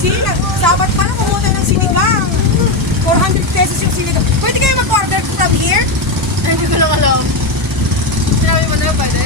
See, sabat pa lang pumunta ng sinigang. 400 pesos yung sinigang. Pwede kayo mag-order from here? Ay, hindi ko lang alam. Sinabi mo na, pwede?